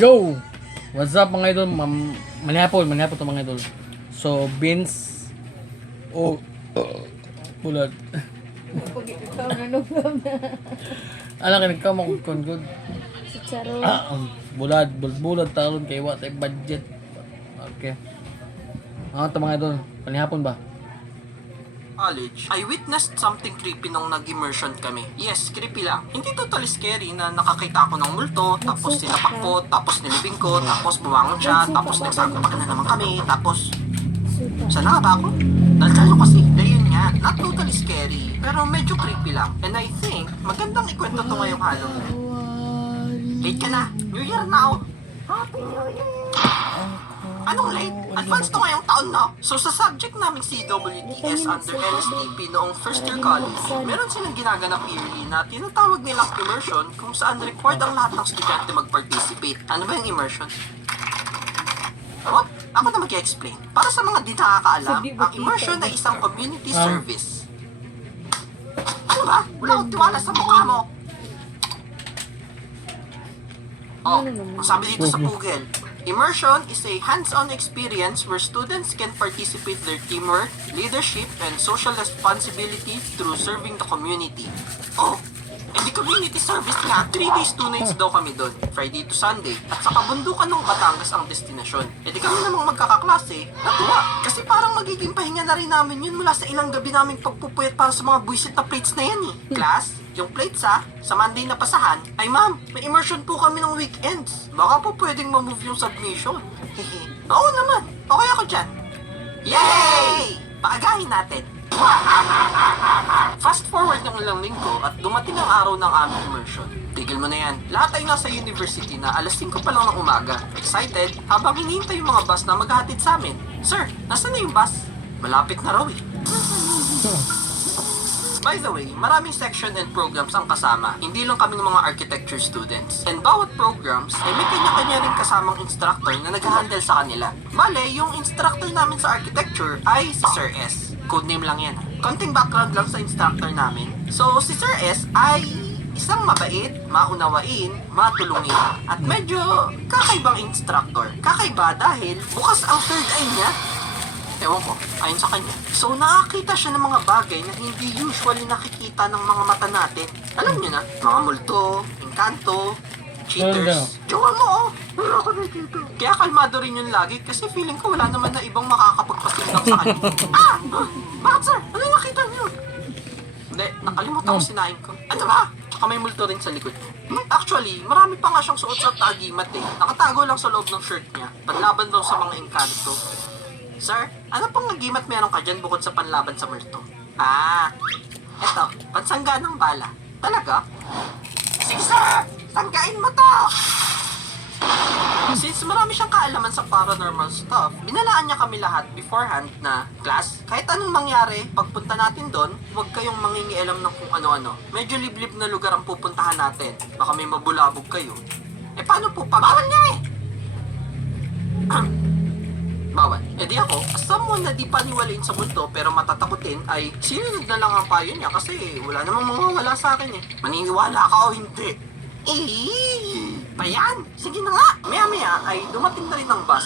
Yo! What's up mga idol? Manihapon to mga idol. So, beans. Oh. Bulad. Pag ikaw nanugam na. Alam ka, nagkamakon good. Si Charo. Bulad talon kay what ay budget. Okay. Ito mga idol. Panihapon ba? College, I witnessed something creepy nung nag-immersion kami. Yes, creepy lang. Hindi totally scary na nakakita ako ng multo, tapos sinapak ko, tapos nilibing ko, tapos bumangon siya, tapos nagsagpak na naman kami, tapos... Saan na ba ako? Nalkalo kasi. Ayun nga, not totally scary, pero medyo creepy lang. And I think, magandang ikwento to ngayong Halloween. Late ka na. New Year na oh. Happy New Year! Anong late? Advance to ngayong taon na. So sa subject namin CWTS under LSTP noong first year college, meron silang ginaganap yearly na tinatawag nilang immersion kung saan required ang lahat ng estudyante mag-participate. Ano ba yung immersion? What? Ako na mag-explain. Para sa mga di nakakaalam, ang immersion ay isang community service. Ano ba? Wala akong tiwala sa mukha mo. Oh, ang sabi dito sa Google, immersion is a hands-on experience where students can participate their teamwork, leadership, and social responsibility through serving the community. Oh, and the community service nga, 3 days, 2 nights daw kami doon, Friday to Sunday, at sa kabundukan ng Batangas ang destinasyon. E di kami namang magkakaklase, natuwa, kasi parang magiging pahinga na rin namin yun mula sa ilang gabi naming pagpupuyat para sa mga buwisit na plates na yan eh. Class, yung plates sa Monday na pasahan, ay ma'am, may immersion po kami ng weekends. Baka po pwedeng ma-move yung submission. Oo naman, okay ako dyan. Yay! Paagahin natin. Fast forward ng ilang linggo at dumating ang araw ng aming immersion. Tigil mo na yan. Lahat ay nasa university na alas 5 pa lang ng umaga. Excited habang hinihintay yung mga bus na maghahatid sa amin. Sir, nasaan na yung bus? Malapit na raw eh. By the way, maraming section and programs ang kasama. Hindi lang kami ng mga architecture students. And bawat programs ay may kanya-kanya rin kasamang instructor na nag-handle sa kanila. Bale, yung instructor namin sa architecture ay si Sir S. Codename lang yan. Konting background lang sa instructor namin. So, si Sir S ay isang mabait, maunawain, matulungin, at medyo kakaibang instructor. Kakaiba dahil bukas ang third eye niya. Ewan ko, ayon sa kanya. So, nakakita siya ng mga bagay na hindi usually nakikita ng mga mata natin. Alam niyo na, mga multo, engkanto, cheaters. Jowa mo, oh! Wala ko nakikita. Kaya kalmado rin yun lagi kasi feeling ko wala naman na ibang makakapagpasiglang sa kanya. Bakit sir? Ano nakita niyo? Hindi, nakalimutan ko sinain ko. Ano ba? Tsaka may multo rin sa likod niya. Actually, marami pa nga siyang suot sa tagimat eh. Nakatago lang sa loob ng shirt niya. Panlaban daw sa mga engkanto. Sir, ano pang nagimat meron ka dyan bukod sa panlaban sa multo? Eto, pansangga ng bala. Talaga? Sige sir, sanggain mo to! Since marami siyang kaalaman sa paranormal stuff, binalaan niya kami lahat beforehand na, class, kahit anong mangyari, pagpunta natin doon, huwag kayong mangingialam ng kung ano-ano. Medyo liblib na lugar ang pupuntahan natin. Baka may mabulabog kayo. Eh paano po pag... Bawal nga eh! Bawal. E di ako, as someone na di paniwalain sa multo pero matatakutin ay sinunod na lang ang payo niya kasi wala namang mawawala sa akin eh. Maniniwala ka o hindi? Bayan! Sige na nga! Maya-maya ay dumating na rin ang bus